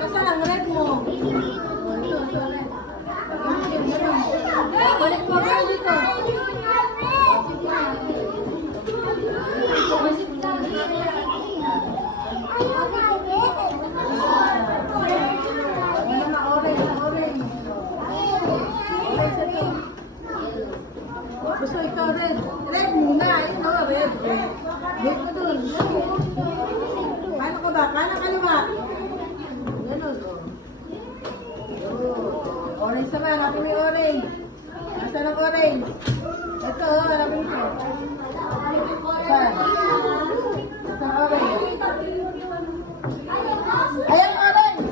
Nasaan ang red mo? Balik mo ba dito? Gusto ikaw red. Red muna. Ayun o, red. Red mo dun. Paano ko ba? Paano kaliwa? Ganun o. Orange naman. Hanapin mo yung orange. Nasaan ang orange? Ito o, hanapin mo. Saan? Nasaan orange? Ayan orange!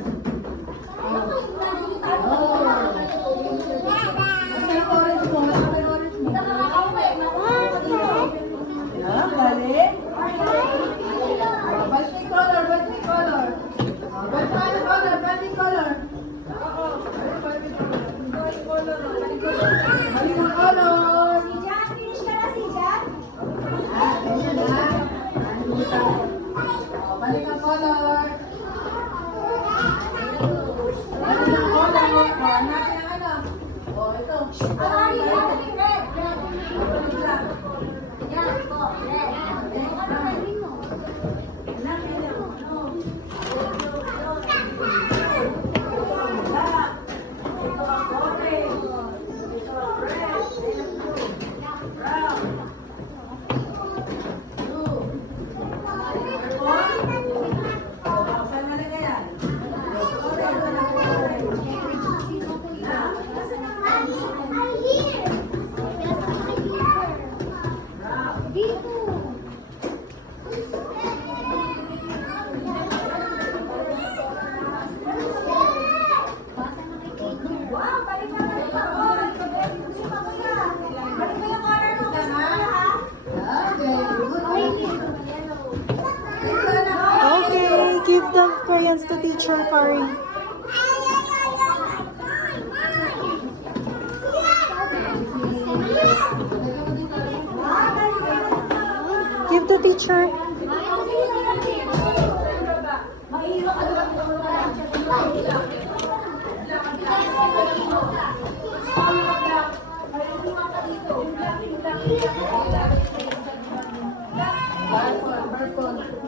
Balik. Balik color, balik color. Balik color, balik color. Balik color. Balik color. Si Jan, finish ka na si Jan? Ganyan na. Balik ang color. Balik ang color. Hanapin ang ano. Ito. Ay, red. Balik lang. Yan po, red. Wow, balik na balik pa. Balik mo yung corner mo. Okay, give the crayons to teacher Kari. Give the teacher. Purple.